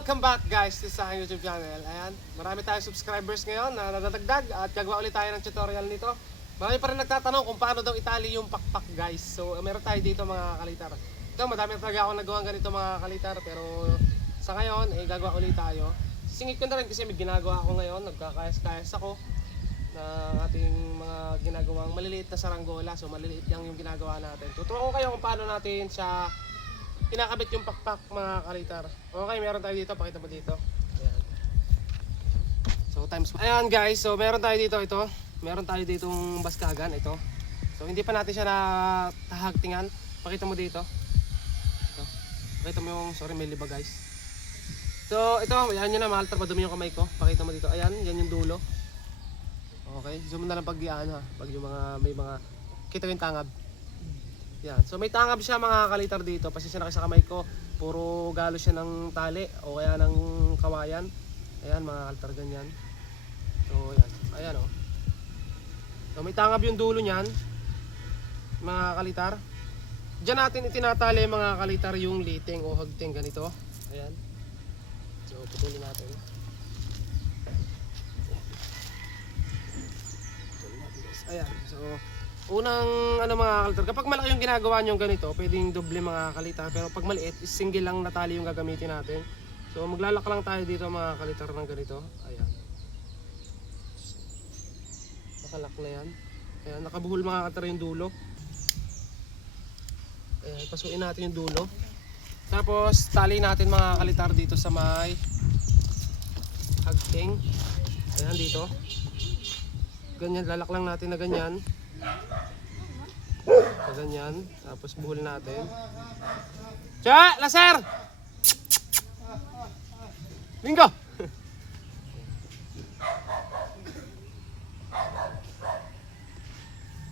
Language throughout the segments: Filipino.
welcome back guys sa aking YouTube channel. Ayan, marami tayong subscribers ngayon na nadadagdag at gagawa ulit tayo ng tutorial nito. Marami pa rin nagtatanong kung paano daw itali yung pakpak guys. So meron tayo dito mga kalitar. Ito, madami talaga ako nagawang ganito mga kalitar, pero sa ngayon gagawa ulit tayo. Sisingit ko na rin kasi may ginagawa ako ngayon, nagkakayas-kayas ako ng ating mga ginagawang maliliit na saranggola. So maliliit lang yung ginagawa natin. Tuturuan ko kayo kung paano natin siya kinakabit yung pakpak mga kalitar. Okay, meron tayo dito, pakita mo dito. Ayan. So times. Ayan guys, so meron tayo dito ito. Meron tayo ditong baskagan ito. So hindi pa natin siya natahagtingan. Pakita mo dito. Ito. Pakita mo yung, sorry may liba guys. So ito, ayan yun na, mahal madumi yung kamay ko. Pakita mo dito. Ayan, yan yung dulo. Okay, zoom na lang pag diyan ha. Pag yung mga may mga kita yung tangab. Yan. So may tangab siya mga kalitar dito. Pasensya na kayo sa kamay ko. Puro galo siya ng tali o kaya ng kawayan. Ayan mga kalitar ganyan. So ayan. Ayan o. So may tangab yung dulo niyan. Mga kalitar. Diyan natin itinatali mga kalitar yung liting o hagting ganito. Ayan. So putulin natin. Ayan. So unang mga kalitar, kapag malaki yung ginagawa nyo ganito, pwedeng doble mga kalitar. Pero pag maliit, is single lang na tali yung gagamitin natin. So maglalak lang tayo dito mga kalitar ng ganito. Ayan. Nakalak na yan. Ayan, nakabuhol mga kalitar yung dulo. Ayan, pasuin natin yung dulo. Tapos tali natin mga kalitar dito sa may hagting. Ayan dito. Ganyan, lalak lang natin na ganyan. Ganyan, tapos buhol natin. Cha, laser! Bingo!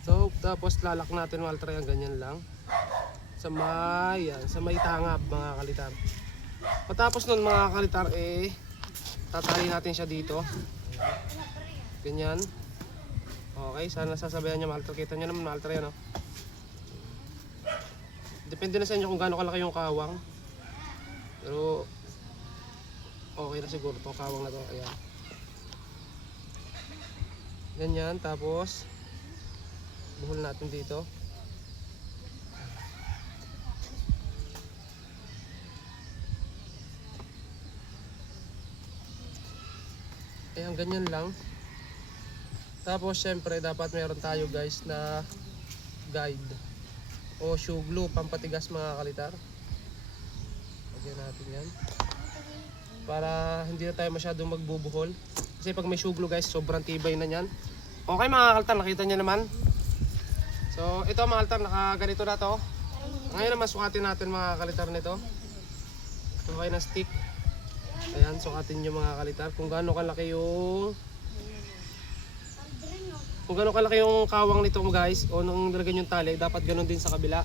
So, tapos lalak natin walter yan, ganyan lang. Sa may tangab mga kalitar. Patapos nun mga kalitar tatali natin siya dito. Ganyan. Okay, sana sasabayan niya malter. Kita niyo naman malter yan, no? Depende na sa inyo kung gaano kalaki yung kawang. Pero okay na siguro itong kawang na to. Ayan. Ganyan, tapos buhol natin dito. Ayan, ganyan lang. Tapos syempre dapat meron tayo guys na guide o shoe glue, pampatigas mga kalitar. Lagyan natin yan para hindi na tayo masyadong magbubuhol, kasi pag may shoe glue guys sobrang tibay na yan. Okay mga kalitar, nakita nyo naman. So ito mga kalitar, nakaganito na to. Ngayon naman sukatin natin mga kalitar nito. Okay na stick. Ayan, sukatin nyo mga kalitar kung gaano kalaki yung kawang nito guys, o nung nilagyan yung tali, dapat ganun din sa kabila.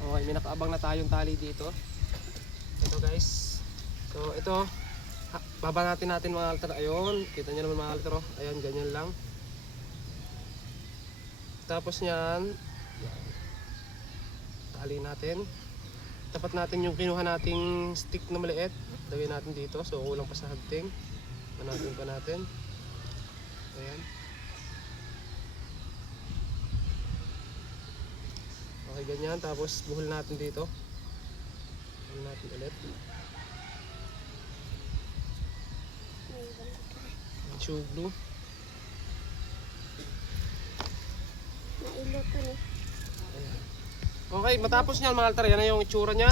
Okay, may nakaabang na tayong tali dito. Ito guys. So ito, baba natin mga kalitar. Ayun, kita nyo naman mga kalitar. Ayan, ganyan lang. Tapos nyan, tali natin. Tapat natin yung kinuha nating stick na maliit. Lagay natin dito, so kulang pa sa hagting. Panatin pa natin. Ayan. Okay, ganyan. Tapos buhol natin dito. Buhol natin ulit. Shoe glue. Ayan. Okay, matapos nyan mga altar, yan na yung itsura nya.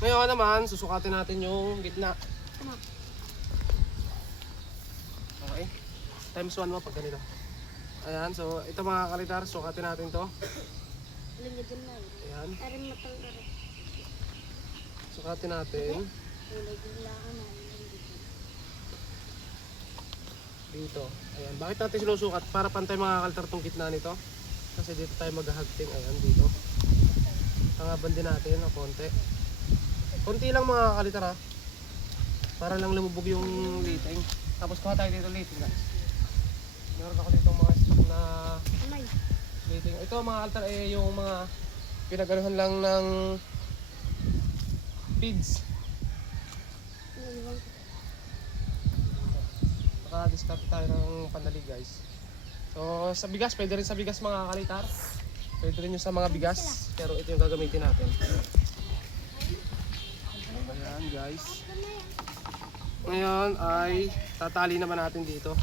Ngayon naman, susukatin natin yung gitna. Okay. Times 1 mo pag ganito. Ayan, so ito mga kalitar, sukatin natin to. Ayan. Sukatin natin. Dito. Ayan. Bakit natin sinusukat? Para pantay mga kalitar tong gitna nito. Kasi dito tayo maghahagting. Ayan, dito. Tangaban din natin ng konti. Konti lang mga kalitar ha. Para lang lumubog yung liting. Tapos kuha tayo dito liting guys. Meron ako dito mga stock na liting. Ito mga kalitar yung mga pinagaluhan lang ng feeds. makaka-discard tayo ng pandalig guys. So sa bigas, pwede rin sa bigas mga kalitar. Pwede rin yung sa mga bigas, pero ito yung gagamitin natin. Ayan guys. Ngayon ay tatali naman natin dito.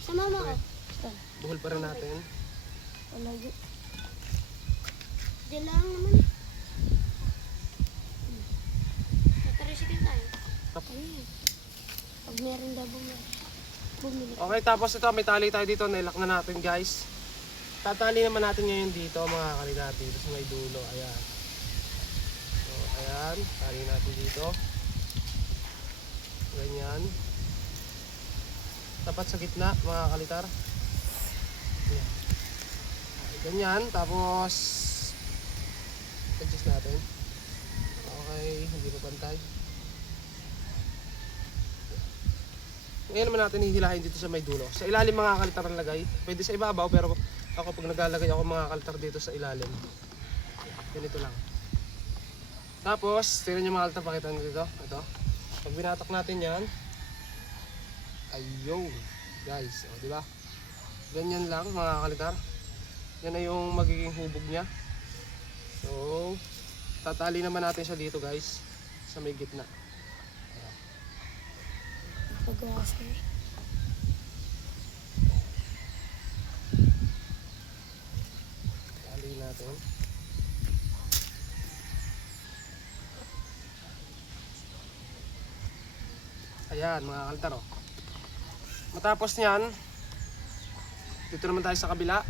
Sa mama ko. Buhol pa rin natin. Wala yun. Di lang naman. Nagka-recycle tayo. Ayun. Pag meron daw bumili. Okay, tapos ito may tali tayo dito, nailak na natin guys. Tatali naman natin ngayon dito mga kalitar dito sa may dulo. Ayan. So ayan, tali natin dito. Ganyan. Tapat sa gitna mga kalitar. Ayan. Ganyan, tapos adjust natin. Okay, hindi pa pantay. Ngayon naman natin hihilahin dito sa may dulo. Sa ilalim mga kalitar ang lagay. Pwede sa ibabaw pero ako pag naglalagay ako mga kalitar dito sa ilalim. Ganito lang. Tapos, tingnan nyo mga kalitar, pakita nyo dito. Ito. Pag binatak natin yan. Ayun. Guys, o diba? Ganyan lang mga kalitar. Yan na yung magiging hubog niya. So, tatali naman natin siya dito guys. Sa may gitna. Pag-grocery. Tali natin. Ayan mga kalitar oh. Matapos niyan, dito naman tayo sa kabila.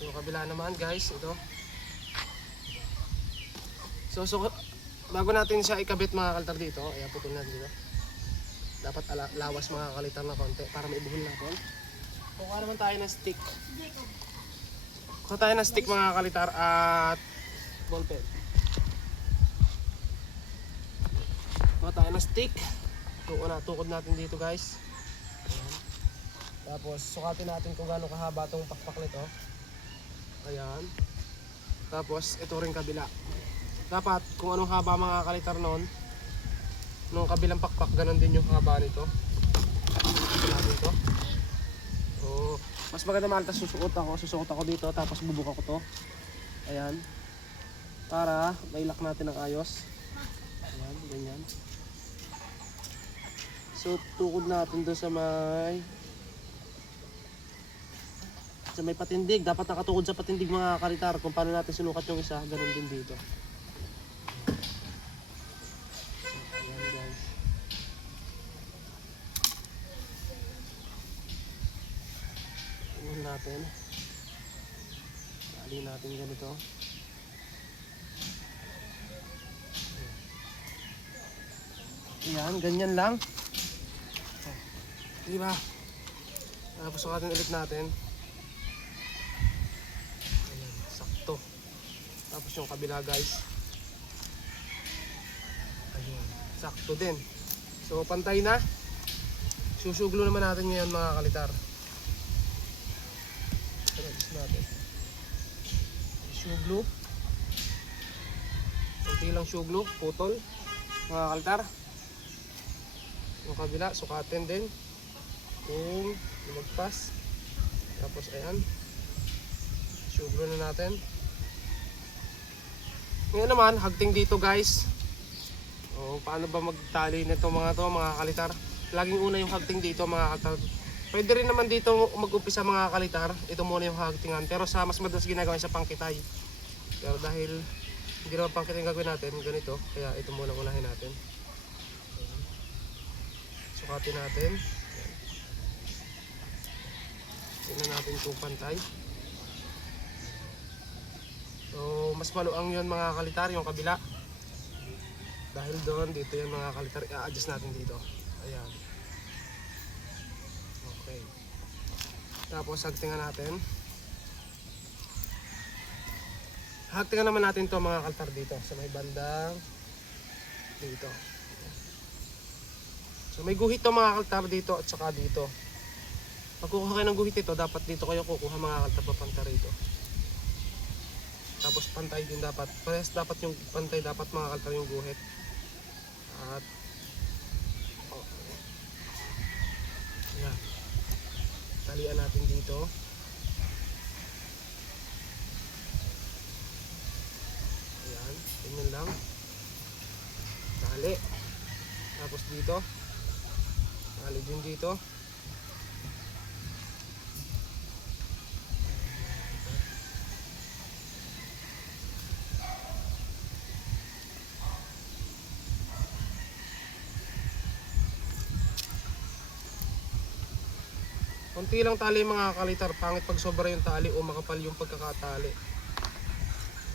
Yung kabila naman guys, ito. So bago natin siya ikabit mga kalitar dito, ayan putol natin dito. Dapat lawas mga kalitar na konti para maibuhol natin. Kuha naman tayo ng stick. Kuha tayo ng stick mga kalitar at ballpen. Kuha tayo ng stick. Tukod natin dito guys. Ayan. Tapos sukatin natin kung gaano kahaba itong pakpak nito. Ayan. Tapos ito rin kabila. Dapat kung anong haba mga kalitar noon, nung kabilang pakpak ganon din yung haba nito. Ito. So, mas maganda malta susuot ako dito tapos bubuka ko to. Ayan. Para mailak natin ng ayos. Ayan, ganyan. So, tukod natin doon sa may patindig. Dapat nakatukod sa patindig mga kalitar. Kung paano natin sinukat yung isa, ganun din dito. Ayan guys. Ayan natin. Tali natin ganito. Ayan, ganyan lang. Diba? Tapos sukatin ulit natin. Ayan, sakto. Tapos yung kabila guys. Ayan, sakto din. So pantay na. Susuglo naman natin ngayon mga kalitar. Tracks natin. Suglo. Kunti lang suglo, putol. Mga kalitar. Yung kabila, sukatin din. Kung lumagpas. Tapos ayan. Suglo na natin. Ngayon naman, hagting dito guys. O, paano ba magtali nito mga kalitar? Laging una yung hagting dito mga kalitar. Pwede rin naman dito mag-umpisa mga kalitar. Ito muna yung hagtingan. Pero sa mas madalas ginagawa sa pangkitay. Pero dahil hindi naman pangkitay yung gagawin natin, ganito. Kaya ito muna unahin natin. Ayan. Sukatin natin. Tingnan natin kung pantay. So, mas maluang yun mga kalitar, yung kabila. Dahil doon, dito yung mga kalitar, i-adjust natin dito. Ayan. Okay. Tapos, hagtingan natin. Hagtingan naman natin to mga kalitar dito, sa may bandang dito. So, may guhit to mga kalitar dito at saka dito. Pag kukuha kayo ng guhit ito, dapat dito kayo kukuha mga kalitar papanta rito. Tapos pantay din dapat. Parehas dapat yung pantay, dapat mga kalitar yung guhit. At Talian natin dito. Ayan, ganyan lang. Tali. Tapos dito. Tali din dito. Konti lang tali mga kalitar, pangit pag sobra yung tali o makapal yung pagkakatali.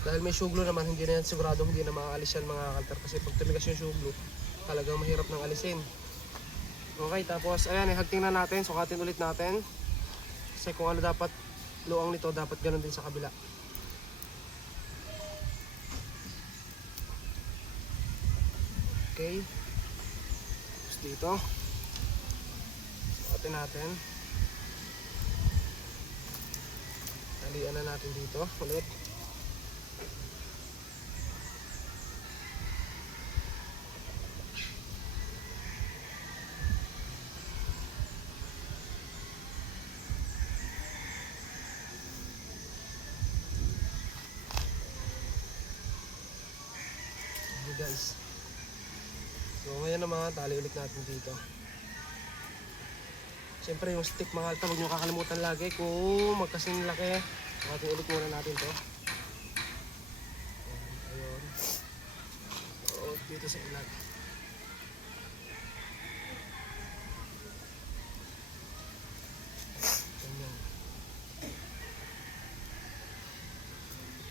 Dahil may syuglo naman, hindi na yan sigurado, hindi na maaalis yan mga kalitar. Kasi pag tumigas yung syuglo, talagang mahirap nang alisin. Okay, tapos ayan, ihagting na natin, sukatin ulit natin. Kasi kung ano dapat luang nito, dapat ganun din sa kabila. Okay. Tapos dito, sukatin natin. Talian na natin dito ulit. Okay guys. So ngayon naman tali ulit natin dito. Siyempre yung stick mga alta, huwag nyo kakalimutan lagi kung magkasing laki. Sukatin ulit muna natin to. Ayun. Oo, dito sa ilag. Ganyan.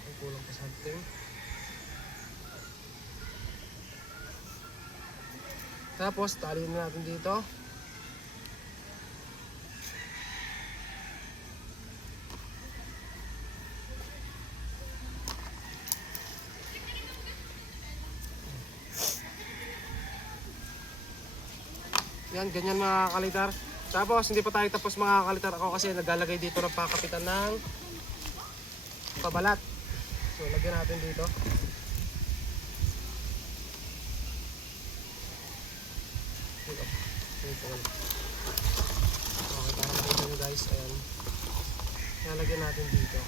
Ay, kulang pa something. Tapos, taliin na natin dito. Yan, ganyan mga kalitar. Tapos, hindi pa tayo tapos mga kalitar. Ako kasi naglalagay dito ng pakapitan ng pabalat. So, lagyan natin dito. Okay, para makita nyo guys, ayan. Nalagyan natin dito.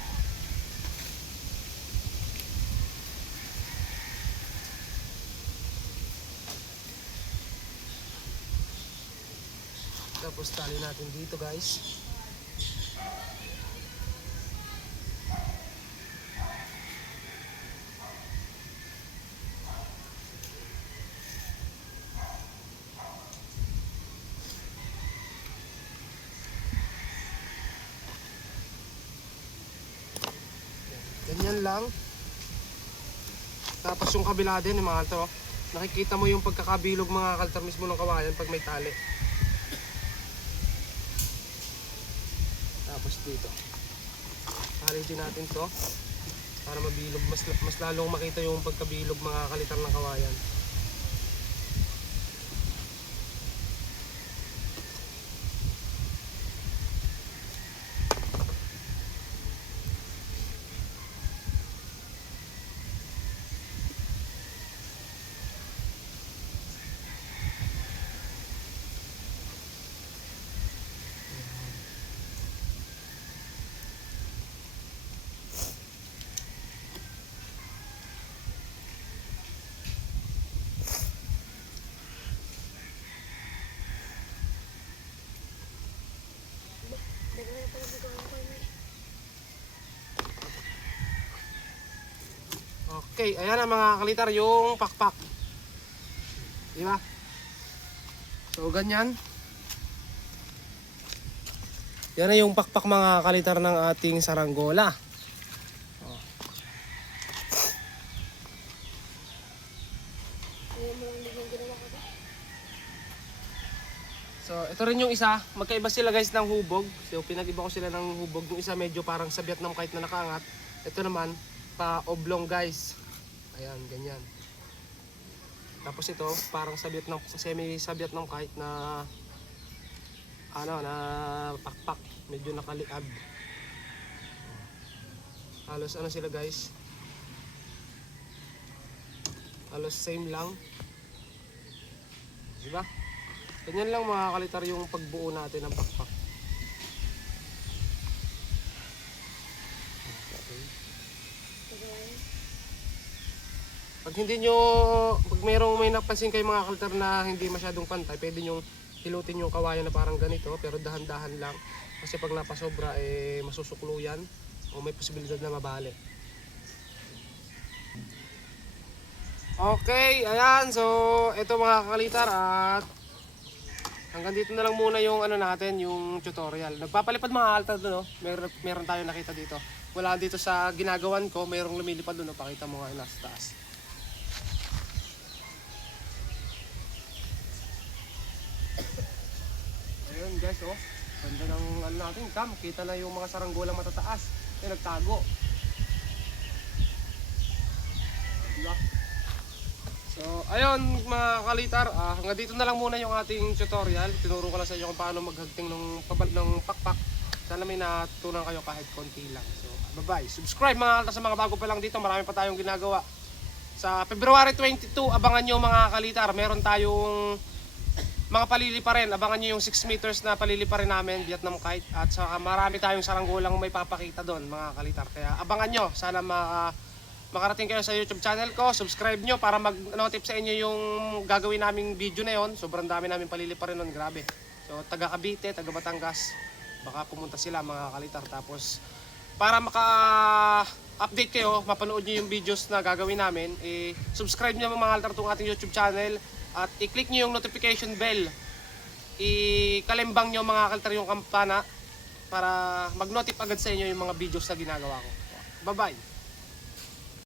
Tapos tali natin dito guys. Ganyan lang. Tapos yung kabila din mga kaltar, oh. Nakikita mo yung pagkakabilog mga kaltar mismo ng kawayan pag may tali. Tapos dito. Tali din natin to para mabilog, mas lalong makita yung pagkabilog mga kalitar ng kawayan. Okay, ayan ang mga kalitar yung pakpak. Diba? So ganyan. Yan na yung pakpak mga kalitar ng ating saranggola. So ito rin yung isa, magkaiba sila guys ng hubog. So pinag-iba ko sila ng hubog. Yung isa medyo parang sa Vietnam kahit na nakaangat. Ito naman pa oblong guys. Ayan, ganyan. Tapos ito parang sa Vietnam, semi sa Vietnam kahit na ano na pakpak, medyo nakaliab. Halos ano sila guys? Halos same lang. Diba? Ganyan lang mga kalitar yung pagbuo natin ng pakpak. Pag may napansin kayo mga kalter na hindi masyadong pantay, pwede nyo hilutin yung kawayan na parang ganito, pero dahan-dahan lang. Kasi pag napasobra, masusuklo yan o may posibilidad na mabali. Okay, ayan. So, ito mga kakalitar at hanggang dito na lang muna yung yung tutorial. Nagpapalipad mga kalter doon, meron tayong nakita dito. Wala dito sa ginagawan ko, mayroong lumilipad doon, pakita mo nga nasa taas. Ayun guys, ganda ng natin, cam, kita na yung mga saranggolang matataas. Nagtago. Diba? So, ayun mga kalitar, hanggang dito na lang muna yung ating tutorial. Tinuro ko lang sa inyo kung paano maghagting ng pakpak. Sana may natutunan kayo kahit konti lang. So, bye-bye. Subscribe mga kalitar sa mga bago pa lang dito. Marami pa tayong ginagawa. Sa February 22, abangan nyo mga kalitar. Meron tayong mga palili pa rin. Abangan nyo yung 6 meters na palili pa rin namin, Vietnam kite. At saka marami tayong saranggolang may papakita doon mga kalitar. Kaya abangan nyo. Sana makarating kayo sa YouTube channel ko. Subscribe nyo para mag-notif sa inyo yung gagawin naming video na yon. Sobrang dami namin palili pa rin nun. Grabe. So taga Cavite, taga Batangas. Baka pumunta sila mga kalitar. Tapos para maka-update kayo, mapanood nyo yung videos na gagawin namin, subscribe nyo mga kalitar itong ating YouTube channel. At i-click nyo yung notification bell. I-kalimbang nyo mga kalitar yung kampana para mag-notif agad sa inyo yung mga videos na ginagawa ko. Bye-bye!